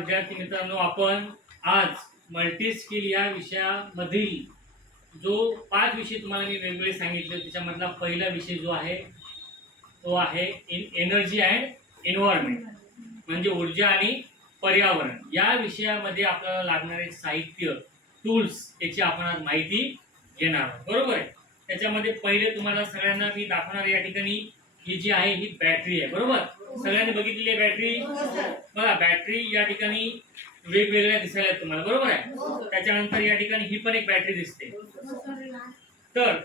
विद्यार्थी मित्रांनो, आपण आज मल्टी स्किल या विषयामधील जो 5 विषय तुम्हाला मी वेगवेगळे सांगितले त्याच्यामधला पहिला विषय जो आहे तो आहे एनर्जी अँड एन्व्हायरमेंट, म्हणजे ऊर्जा आणि पर्यावरण. या विषयामध्ये आपल्याला लागणारे साहित्य, टूल्स याची आपण आज माहिती घेणार आहोत. बरोबर आहे. त्याच्यामध्ये पहिले तुम्हाला सगळ्यांना मी दाखवणार या ठिकाणी ही जी आहे ही बॅटरी आहे. बरोबर, सगळ्यांनी बघितलेली आहे बॅटरी. बघा, बॅटरी या ठिकाणी वेगवेगळ्या दिसायला तुम्हाला. बरोबर आहे. त्याच्यानंतर या ठिकाणी ही पण एक बॅटरी दिसते. तर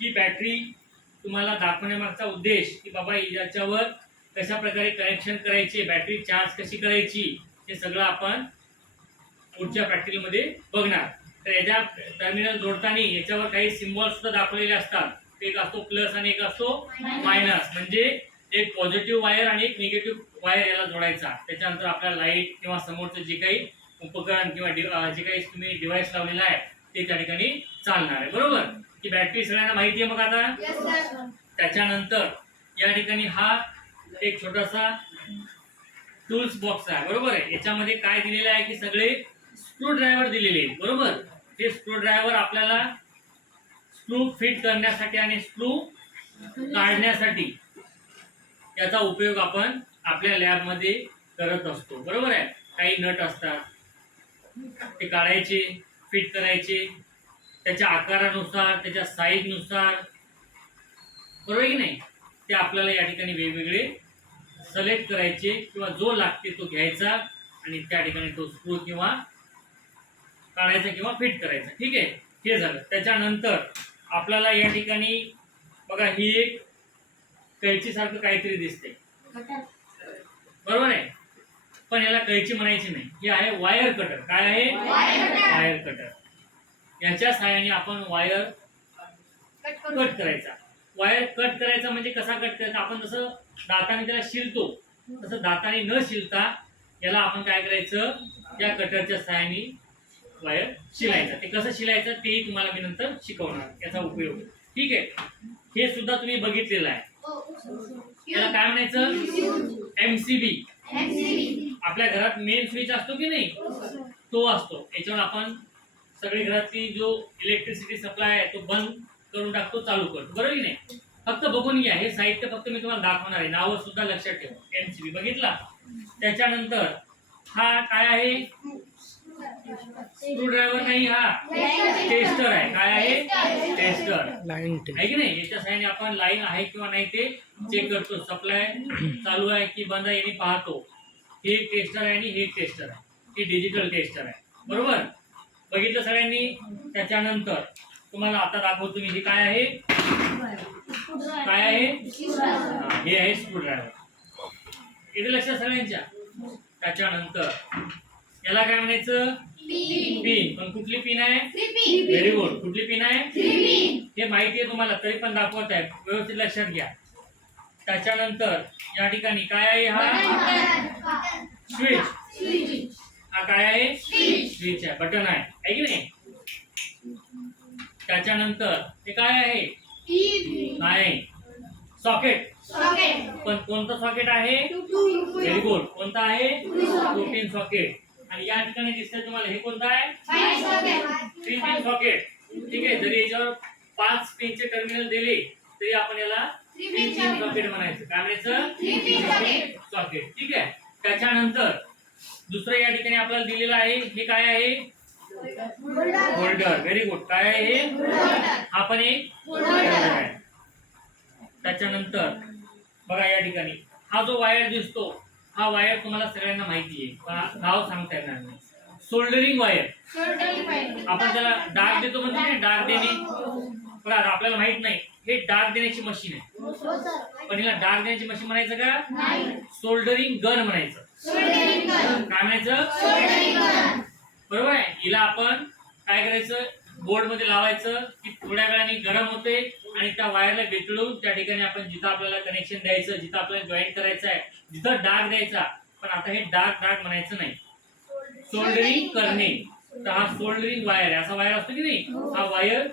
ही बॅटरी तुम्हाला दाखवण्यामागचा उद्देश की बाबा याच्यावर कशा प्रकारे कनेक्शन करायचे, बॅटरी चार्ज कशी करायची, हे सगळं आपण पुढच्या प्रॅक्टिकलमध्ये बघणार. तर याच्या टर्मिनल जोडताना याच्यावर काही सिम्बॉल सुद्धा दाखवलेले असतात. एक असतो प्लस आणि एक असतो मायनस, म्हणजे एक पॉझिटिव्ह वायर आणि एक निगेटिव्ह वायर याला जोडायचा. त्याच्यानंतर आपल्याला लाईट किंवा समोरचं जे काही उपकरण किंवा जे काही तुम्ही डिव्हाइस लावलेला आहे ते त्या ठिकाणी चालणार आहे. बरोबर. की बॅटरी सगळ्यांना माहिती आहे मग आता. त्याच्यानंतर या ठिकाणी हा एक छोटासा टूल्स बॉक्स आहे. बरोबर आहे. याच्यामध्ये काय दिलेलं आहे की सगळे स्क्रू ड्रायव्हर दिलेले आहेत. बरोबर. ते स्क्रू ड्रायव्हर आपल्याला स्क्रू फिट करण्यासाठी आणि स्क्रू काढण्यासाठी याचा उपयोग आपण आपल्या लॅबमध्ये करत असतो. बरोबर आहे. काही नट असतात ते काढायचे, फिट करायचे त्याच्या आकारानुसार, त्याच्या साईजनुसार. बरोबर की नाही. ते आपल्याला या ठिकाणी वेगवेगळे सिलेक्ट करायचे किंवा जो लागते तो घ्यायचा आणि त्या ठिकाणी तो स्क्रू किंवा काढायचा किंवा फिट करायचा. ठीक आहे. हे झालं. त्याच्यानंतर आपल्याला या ठिकाणी बघा ही एक कैची सारखं काहीतरी दिसते. बरोबर आहे. पण याला कैची म्हणायची नाही. ही आहे वायर कटर. काय आहे? Wire cutter. याच्या सहाय्याने आपण वायर कट करायचा. वायर कट करायचा म्हणजे कसा कट करायचा, आपण जसं दाताने त्याला शिलतो तसं दाताने न शिलता याला आपण काय करायचं, या कटरच्या सहाय्याने वायर शिलायचा. ते कसं शिलायचं तेही तुम्हाला मी नंतर शिकवणार, याचा उपयोग. ठीक आहे. हे सुद्धा तुम्ही बघितलेलं आहे. याला काय म्हणायचं? एमसीबी. आपल्या घरात मेन स्विच असतो की नाही, तो असतो. याच्यावर आपण सगळी घरातली जो इलेक्ट्रिसिटी सप्लाय आहे तो बंद करून टाकतो, चालू करतो. बरोबर की नाही. फक्त बघून घ्या, हे साहित्य फक्त मी तुम्हाला दाखवणार आहे. नाव सुद्धा लक्षात ठेवा. एमसीबी बघितला. त्याच्यानंतर हा काय आहे? स्क्रू ड्रायव्हर नाही, हा टेस्टर आहे. काय आहे? टेस्टर. लाईन आहे की नाही. याच्या साहाय्याने आपण लाईन आहे किंवा नाही ते चेक करतो. सप्लाय चालू आहे की बंद आहे हे पाहतो. हे टेस्टर आहे आणि हे टेस्टर आहे. हे डिजिटल टेस्टर आहे. बरोबर. बघितलं सगळ्यांनी. त्याच्यानंतर तुम्हाला आता दाखवतो मी. हे काय आहे? काय आहे? हे आहे स्क्रू ड्रायव्हर. इथे लक्षात सगळ्यांच्या. त्याच्यानंतर याला काय म्हणायचं? पिन. पण कुठली पिन आहे? Very good. कुठली पिन आहे? हे माहिती आहे तुम्हाला, तरी पण दाखवत आहे. व्यवस्थित लक्षात घ्या. त्याच्यानंतर या ठिकाणी काय आहे? हा स्विच. हा काय आहे? स्विच आहे, बटन आहे की नाही. त्याच्यानंतर हे काय आहे? नाही, सॉकेट. पण कोणतं सॉकेट आहे? Very good. कोणतं आहे? 2 पिन सॉकेट. आणि या ठिकाणी दिसतंय तुम्हाला हे कोणतं आहे? 3 पिन सॉकेट. ठीक आहे. जरी याच्यावर 5 पिनचे टर्मिनल दिले तरी आपण याला 3 पिन सॉकेट म्हणायचं. काय म्हणायचं? 3 पिन सॉकेट. ठीक आहे. त्याच्यानंतर दुसरं या ठिकाणी आपल्याला दिलेलं आहे. हे काय आहे? होल्डर. Very good. काय आहे हे? हा पण एक होल्डर आहे. त्याच्यानंतर बघा या ठिकाणी हा जो वायर दिसतो, हा वायर तुम्हाला सगळ्यांना माहिती आहे, नाव सांगता येणार नाही. Soldering wire. आपण त्याला डाग देतो म्हणजे नाही, डाग देणे. बघा आपल्याला माहित नाही, हे डाग देण्याची मशीन आहे. पण हिला डाग देण्याची मशीन म्हणायचं का? सोल्डरिंग गन म्हणायचं. काय म्हणायचं? बरोबर आहे. हिला आपण काय करायचं, बोर्ड मध्ये लावायचं की थोड्या वेळाने गरम होते आणि त्या वायरला वितळून त्या ठिकाणी आपण जिथं आपल्याला कनेक्शन द्यायचं, जिथं आपल्याला जॉईन करायचं आहे, जिथं डाग द्यायचा. पण आता हे डाग म्हणायचं नाही, सोल्डरिंग करणे. तर हा सोल्डरिंग वायर आहे. असा वायर असतो की नाही, हा वायर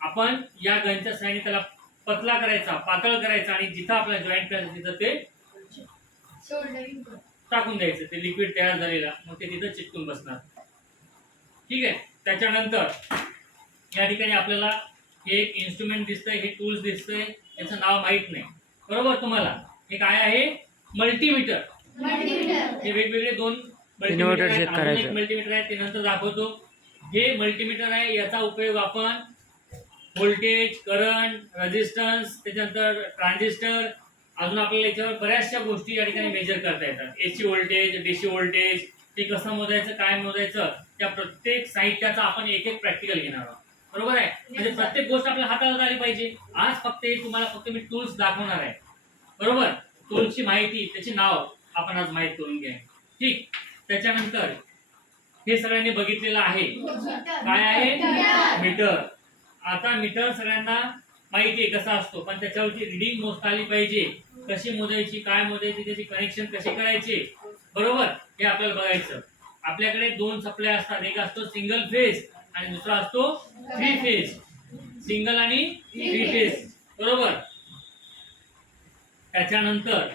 आपण या गनच्या साहाय्याने त्याला पतला करायचा, पातळ करायचा आणि जिथं आपल्याला जॉईन करायचं तिथं ते टाकून द्यायचं, ते लिक्विड तयार झालेलं मग ते तिथं चिटकून बसणार. ठीक आहे. त्याच्यानंतर या ठिकाणी आपल्याला हे इन्स्ट्रुमेंट दिसतंय, हे टूल्स दिसतंय, याचं नाव माहित नाही बरोबर तुम्हाला. हे काय आहे? मल्टीमीटर. हे वेगवेगळे दोन मल्टीमीटर आहेत. एक मल्टीमीटर आहे ते नंतर दाखवतो. हे मल्टीमीटर आहे, याचा उपयोग आपण व्होल्टेज, करंट, रेझिस्टन्स, त्याच्यानंतर ट्रान्झिस्टर, अजून आपल्याला याच्यावर बऱ्याचशा गोष्टी या ठिकाणी मेजर करता येतात. एसी व्होल्टेज, डीसी व्होल्टेज, ते कसं मोजायचं, काय मोजायचं, त्या प्रत्येक साहित्याचा आपण एक एक प्रॅक्टिकल घेणार आहोत बरोबर आहे. म्हणजे प्रत्येक गोष्ट आपल्या हाताळता आली पाहिजे. आज फक्त हे तुम्हाला फक्त मी टूल्स दाखवणार आहे बरोबर. टूल्सची माहिती, त्याचे नाव आपण आज माहित करून घ्या. ठीक. त्याच्यानंतर हे सगळ्यांनी बघितलेलं आहे. काय आहे? मीटर. आता मीटर सगळ्यांना माहिती आहे कसा असतो, पण त्याच्यावरची रिडिंग मोजता आली पाहिजे. कशी मोजायची, काय मोजायची, त्याची कनेक्शन कसे करायचे बरोबर, हे आपल्याला बघायचं. आपल्याकडे दोन सप्लाय असतात, एक असतो सिंगल फेज आणि दुसरा असतो 3 फेज. सिंगल आणि 3 फेज बरोबर. त्याच्यानंतर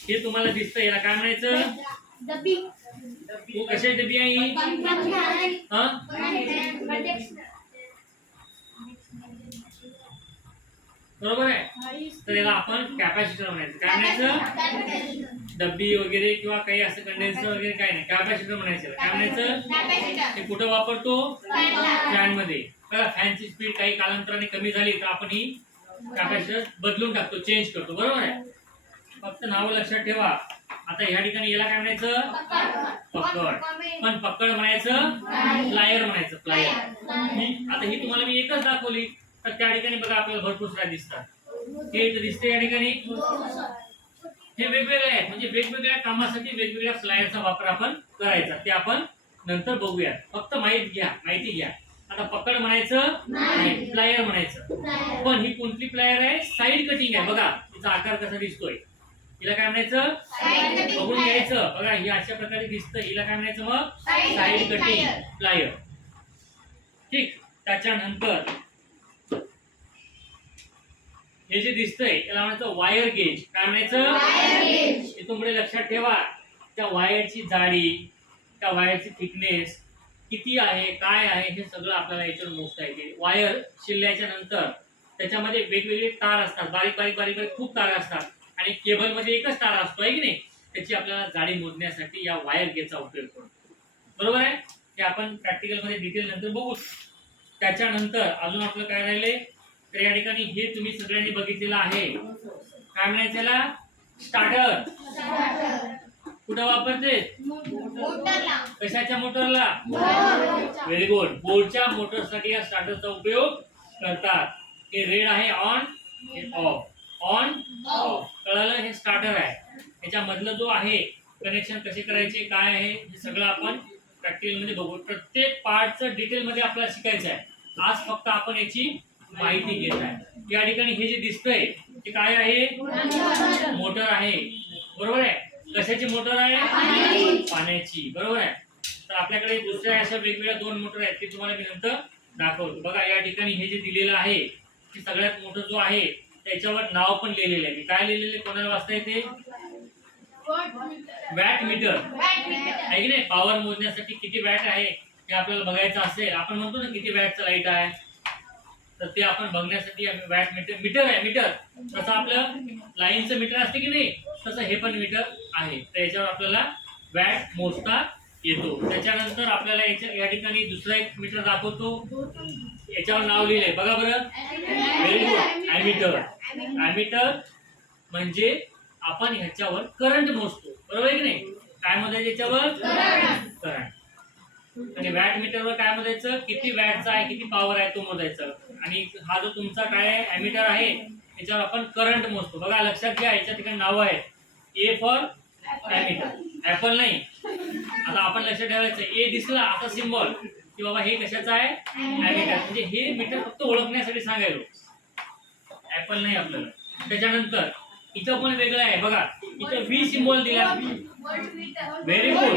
हे तुम्हाला दिसतंय, याला काय म्हणायचं? डब्बी. कशाची डबी आहे ही? बरोबर आहे. तर याला आपण कॅपॅसिटर म्हणायचं. काय म्हणायचं? डब्बी वगैरे किंवा काही असं कंडेन्सर वगैरे काही नाही, कॅपॅसिटर म्हणायचं. काय म्हणायचं? ते कुठं वापरतो? फॅन मध्ये. बघा फॅनची स्पीड काही कालांतराने कमी झाली तर आपण ही कॅपॅसिटर बदलून टाकतो, चेंज करतो बरोबर आहे. फक्त नाव लक्षात ठेवा. आता ह्या ठिकाणी याला काय म्हणायचं? पकड. पण पकड म्हणायचं प्लायर म्हणायचं, प्लायर. आता ही तुम्हाला मी एकच दाखवली, तर त्या ठिकाणी बघा आपल्याला भरपूर साऱ्या दिसतात. हे दिसते या ठिकाणी. हे वेगवेगळे आहेत, म्हणजे वेगवेगळ्या कामासाठी वेगवेगळ्या प्लायरचा वापर आपण करायचा, ते आपण नंतर बघूया. फक्त माहिती घ्या. आता पकड म्हणायचं नाही, प्लायर म्हणायचं. पण ही कोणती प्लायर आहे? साईड कटिंग आहे. बघा तिचा आकार कसा दिसतोय. हिला काय म्हणायचं? बघून घ्यायचं. बघा ही अशा प्रकारे दिसतं, हिला काय म्हणायचं मग? Side cutting plier. ठीक. त्याच्यानंतर हे जे दिसतंय त्याला म्हणायचं वायर गेज. काय म्हणायचं? हे तुमकडे लक्षात ठेवा. त्या वायरची जाडी, त्या वायरची थिकनेस किती आहे, काय आहे, हे सगळं आपल्याला याच्यावर मोजता येते. वायर शिरल्याच्या नंतर त्याच्यामध्ये वेगवेगळे तार असतात, बारीक बारीक बारीक बारीक खूप तार असतात, आणि केबल मध्ये एकच तार असतो आहे की नाही. त्याची आपल्याला जाडी मोजण्यासाठी या वायर गेजचा उपयोग करतो बरोबर आहे. ते आपण प्रॅक्टिकल मध्ये डिटेल नंतर बघू. त्याच्यानंतर अजून आपलं काय राहिले, तर या ठिकाणी हे तुम्ही सगळ्यांनी बघितलेलं आहे. काय म्हणायचं याला? स्टार्टर. कुठं वापरते? कशाच्या मोटरला? Very good. बोर्डच्या मोटरसाठी या स्टार्टरचा उपयोग करतात. हे रेड आहे ऑन, हे ऑफ, ऑन ऑफ. कळलं? हे स्टार्टर आहे. याच्यामधलं जो आहे कनेक्शन कसे करायचे, काय आहे, हे सगळं आपण प्रॅक्टिकल मध्ये बघू. प्रत्येक पार्टचं डिटेल मध्ये आपल्याला शिकायचं आहे. आज फक्त आपण याची माहिती घेत आहे. या ठिकाणी हे जे दिसतंय ते काय आहे? मोटर आहे बरोबर आहे. कशाची मोटर आहे? पाण्याची बरोबर आहे. तर आपल्याकडे दुसऱ्या अशा वेगवेगळ्या दोन मोटर आहेत, ते तुम्हाला मी नंतर दाखवतो. बघा या ठिकाणी हे जे दिलेलं आहे ते सगळ्यात मोठं जो आहे त्याच्यावर नाव पण लिहिलेलं आहे. काय लिहिलेलं आहे? कोणाला वाचता येते? वॅट मीटर आहे की नाही. पॉवर मोजण्यासाठी किती वॅट आहे हे आपल्याला बघायचं असेल, आपण म्हणतो ना किती वॅटचं लाईट आहे, तर ते आपण बघण्यासाठी वॅट मीटर आहे. मीटर तसं आपलं लाईनचं मीटर असते की नाही, तसं हे पण मीटर आहे. तर याच्यावर आपल्याला वॅट मोजता येतो. त्याच्यानंतर आपल्याला या ठिकाणी दुसरा एक मीटर दाखवतो. याच्यावर नाव लिहिलंय बघा बरं. Very good. ॲमीटर. ॲमीटर म्हणजे आपण ह्याच्यावर करंट मोजतो बरोबर आहे की नाही. काय मोजायचं याच्यावर? करंट. आणि वॅट मीटरवर काय मोजायचं? किती वॅटचा आहे, किती पॉवर आहे तो मोजायचं. आणि हा जो तुमचा काय आहे ॲमीटर आहे याच्यावर आपण करंट मोजतो. बघा लक्षात घ्या, याच्या ठिकाणी नाव आहे. ए फॉर ॲमीटर, ऍपल नाही. आता आपण लक्षात ठेवायचं, ए दिसला आता सिम्बॉल की बाबा हे कशाचं आहे? ॲमीटर. म्हणजे हे मीटर फक्त ओळखण्यासाठी सांगायलो, ऍपल नाही आपल्याला. त्याच्यानंतर इथं पण वेगळं आहे बघा. इथं व्ही सिम्बॉल दिला. Very good.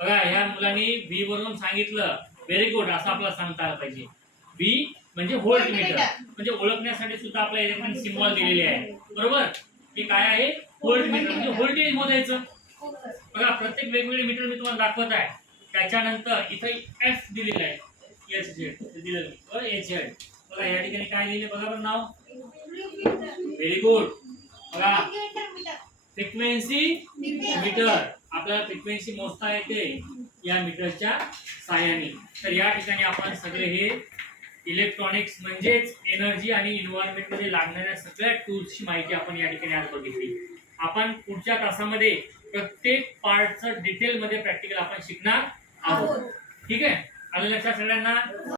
बघा ह्या मुलांनी व्ही वरून सांगितलं. Very good. असं आपल्याला सांगता आलं पाहिजे. व्ही म्हणजे व्होल्ट मीटर, म्हणजे ओळखण्यासाठी सुद्धा आपल्या याच्याकडे सिम्बॉल दिलेले आहे बरोबर. हे काय आहे? व्होल्ट मीटर म्हणजे व्होल्टेज मोजायचं. बघा प्रत्येक वेगवेगळे मीटर मी तुम्हाला दाखवत आहे. त्याच्यानंतर इथं एफ दिलेलं आहे, एच झेड दिलेलं आहे, एच झेड. बघा या ठिकाणी काय लिहिले बघा बरं नाव. Very good. बघा फ्रिक्वेन्सी मीटर, आपल्याला फ्रिक्वेन्सी मोजता येते या मीटरच्या साहाय्याने. तर या ठिकाणी आपण सगळे हे इलेक्ट्रॉनिक्स म्हणजेच एनर्जी आणि एन्व्हायरमेंट मध्ये लागणाऱ्या सगळ्या टूल्सची माहिती आपण या ठिकाणी आज बघितली. आपण पुढच्या तासामध्ये प्रत्येक पार्टचं डिटेल मध्ये प्रॅक्टिकल आपण शिकणार आहोत. ठीक आहे, आलं लक्षात सगळ्यांना.